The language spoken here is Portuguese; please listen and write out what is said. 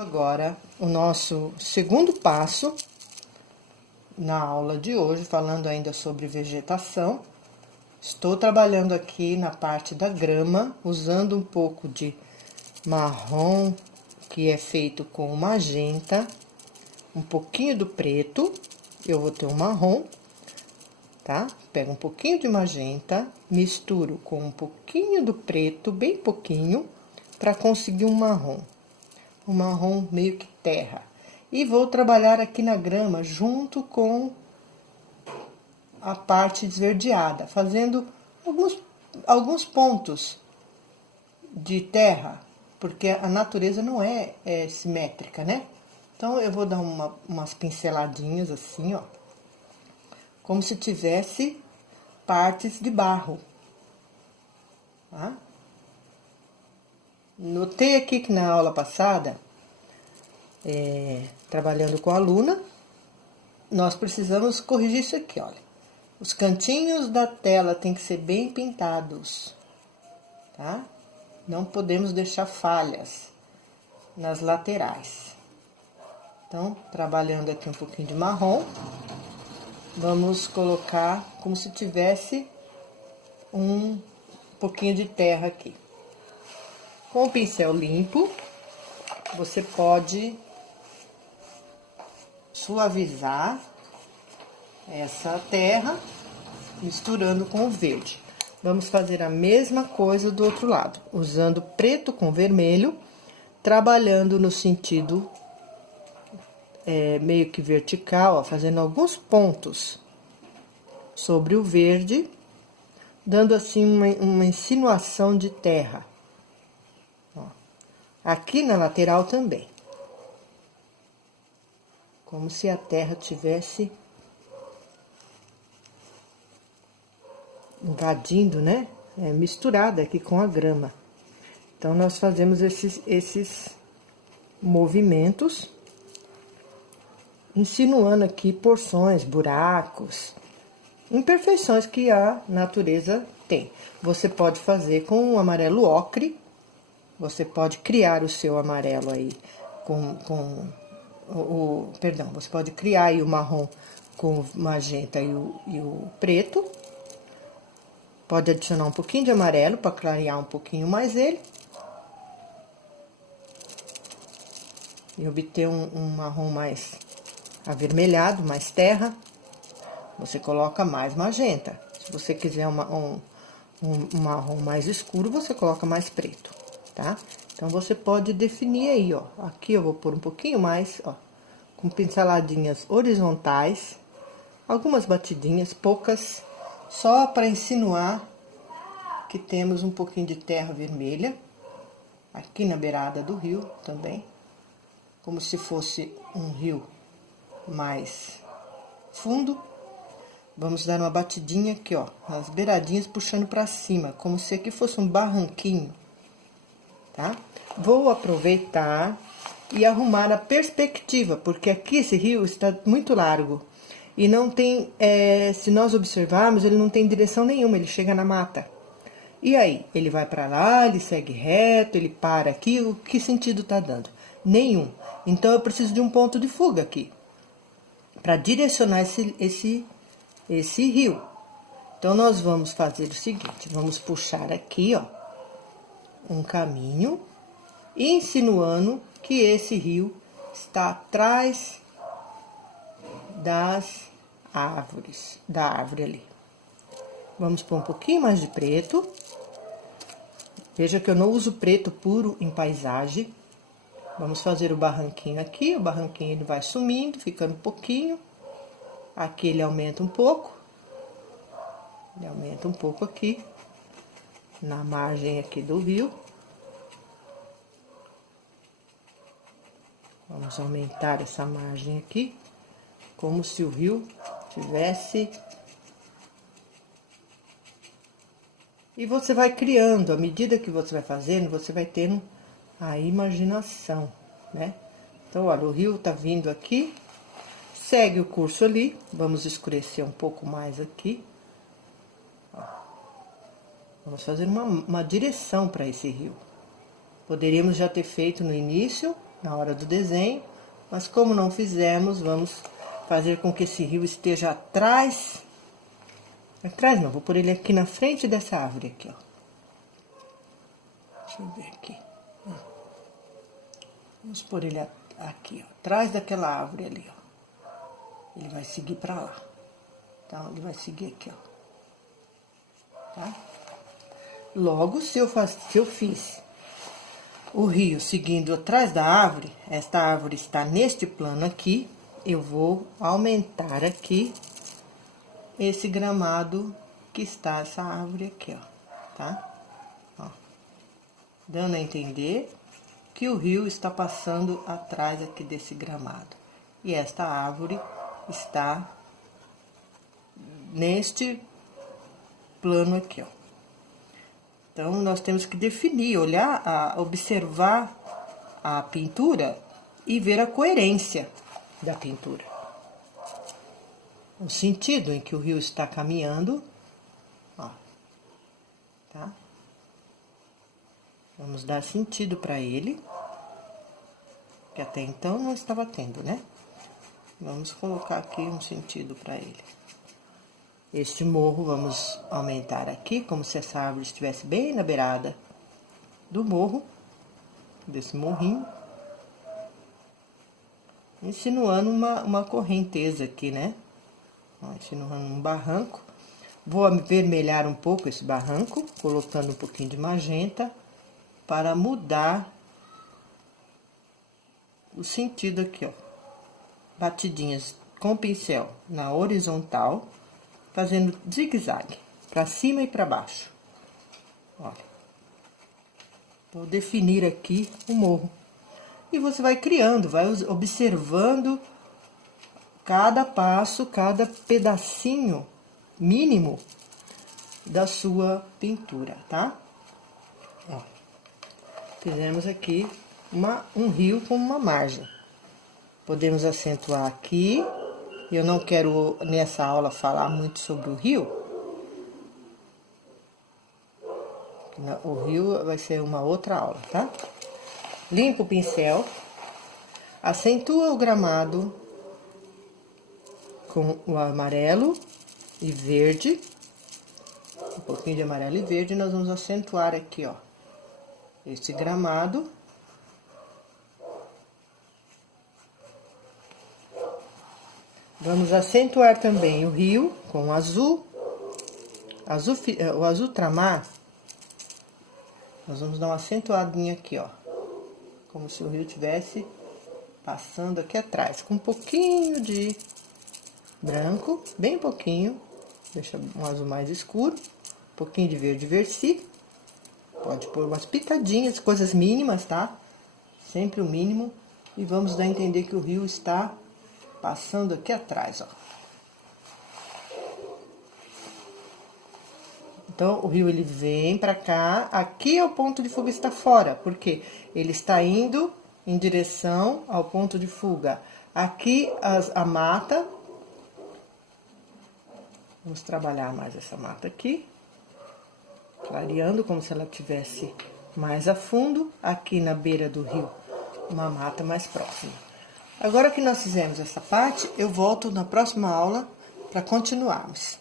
Agora, o nosso segundo passo na aula de hoje, falando ainda sobre vegetação. Estou trabalhando aqui na parte da grama, usando um pouco de marrom, que é feito com magenta, um pouquinho do preto, eu vou ter um marrom, tá? Pego um pouquinho de magenta, misturo com um pouquinho do preto, bem pouquinho, para conseguir um marrom meio que terra. E vou trabalhar aqui na grama junto com a parte esverdeada, fazendo alguns pontos de terra, porque a natureza não é simétrica, né? Então, eu vou dar umas pinceladinhas assim, ó, como se tivesse partes de barro, tá? Notei aqui que na aula passada, trabalhando com a aluna, nós precisamos corrigir isso aqui, olha. Os cantinhos da tela tem que ser bem pintados, tá? Não podemos deixar falhas nas laterais. Então, trabalhando aqui um pouquinho de marrom, vamos colocar como se tivesse um pouquinho de terra aqui. Com o pincel limpo, você pode suavizar essa terra, misturando com o verde. Vamos fazer a mesma coisa do outro lado, usando preto com vermelho, trabalhando no sentido meio que vertical, ó, fazendo alguns pontos sobre o verde, dando assim uma insinuação de terra. Ó. Aqui na lateral também. Como se a terra tivesse invadindo, né? Misturada aqui com a grama. Então, nós fazemos esses movimentos, insinuando aqui porções, buracos, imperfeições que a natureza tem. Você pode fazer com o amarelo ocre, você pode criar o seu amarelo aí você pode criar aí o marrom com o magenta e o preto. Pode adicionar um pouquinho de amarelo para clarear um pouquinho mais ele. E obter um marrom mais avermelhado, mais terra. Você coloca mais magenta. Se você quiser um marrom mais escuro, você coloca mais preto, tá? Então, você pode definir aí, ó. Aqui eu vou pôr um pouquinho mais, ó, com pinceladinhas horizontais, algumas batidinhas, poucas, só para insinuar que temos um pouquinho de terra vermelha, aqui na beirada do rio também, como se fosse um rio mais fundo. Vamos dar uma batidinha aqui, ó, nas beiradinhas, puxando para cima, como se aqui fosse um barranquinho, tá? Vou aproveitar e arrumar a perspectiva, porque aqui esse rio está muito largo e não tem, se nós observarmos, ele não tem direção nenhuma, ele chega na mata. E aí, ele vai para lá, ele segue reto, ele para aqui, o que sentido tá dando? Nenhum. Então, eu preciso de um ponto de fuga aqui, para direcionar esse rio. Então, nós vamos fazer o seguinte, vamos puxar aqui, ó, um caminho, insinuando que esse rio está atrás das árvores, da árvore ali. Vamos pôr um pouquinho mais de preto. Veja que eu não uso preto puro em paisagem. Vamos fazer o barranquinho aqui, o barranquinho ele vai sumindo, ficando um pouquinho. Aqui ele aumenta um pouco. Ele aumenta um pouco aqui, na margem aqui do rio. Vamos aumentar essa margem aqui, como se o rio tivesse... E você vai criando, à medida que você vai fazendo, você vai tendo a imaginação, né? Então, olha, o rio tá vindo aqui, segue o curso ali, vamos escurecer um pouco mais aqui. Ó. Vamos fazer uma direção para esse rio. Poderíamos já ter feito no início na hora do desenho, mas como não fizemos, vamos fazer com que esse rio esteja atrás. Atrás não, vou pôr ele aqui na frente dessa árvore aqui, ó. Deixa eu ver aqui. Vamos pôr ele aqui, ó, atrás daquela árvore ali, ó. Ele vai seguir pra lá. Então, ele vai seguir aqui, ó. Tá? Logo, se eu fiz o rio seguindo atrás da árvore, esta árvore está neste plano aqui, eu vou aumentar aqui esse gramado que está essa árvore aqui, ó, tá? Ó, dando a entender que o rio está passando atrás aqui desse gramado. E esta árvore está neste plano aqui, ó. Então, nós temos que definir, olhar, observar a pintura e ver a coerência da pintura. O sentido em que o rio está caminhando, ó, tá? Vamos dar sentido para ele, que até então não estava tendo, né? Vamos colocar aqui um sentido para ele. Este morro, vamos aumentar aqui, como se essa árvore estivesse bem na beirada do morro, desse morrinho. Insinuando uma correnteza aqui, né? Ó, insinuando um barranco. Vou avermelhar um pouco esse barranco, colocando um pouquinho de magenta, para mudar o sentido aqui, ó. Batidinhas com pincel na horizontal, fazendo zigue-zague, para cima e para baixo. Olha. Vou definir aqui o morro. E você vai criando, vai observando cada passo, cada pedacinho mínimo da sua pintura, tá? Ó. Fizemos aqui um rio com uma margem. Podemos acentuar aqui. Eu não quero, nessa aula, falar muito sobre o rio. O rio vai ser uma outra aula, tá? Limpa o pincel. Acentua o gramado com o amarelo e verde. Um pouquinho de amarelo e verde. Nós vamos acentuar aqui, ó, esse gramado. Vamos acentuar também o rio com o azul ultramar. Nós vamos dar uma acentuadinha aqui, ó, como se o rio tivesse passando aqui atrás, com um pouquinho de branco, bem pouquinho, deixa um azul mais escuro, um pouquinho de verde versi, pode pôr umas pitadinhas, coisas mínimas, tá? Sempre o mínimo, e vamos dar a entender que o rio está passando aqui atrás, ó. Então, o rio, ele vem pra cá, aqui é o ponto de fuga, está fora, porque ele está indo em direção ao ponto de fuga. Aqui, a mata, vamos trabalhar mais essa mata aqui, clareando como se ela estivesse mais a fundo, aqui na beira do rio, uma mata mais próxima. Agora que nós fizemos essa parte, eu volto na próxima aula para continuarmos.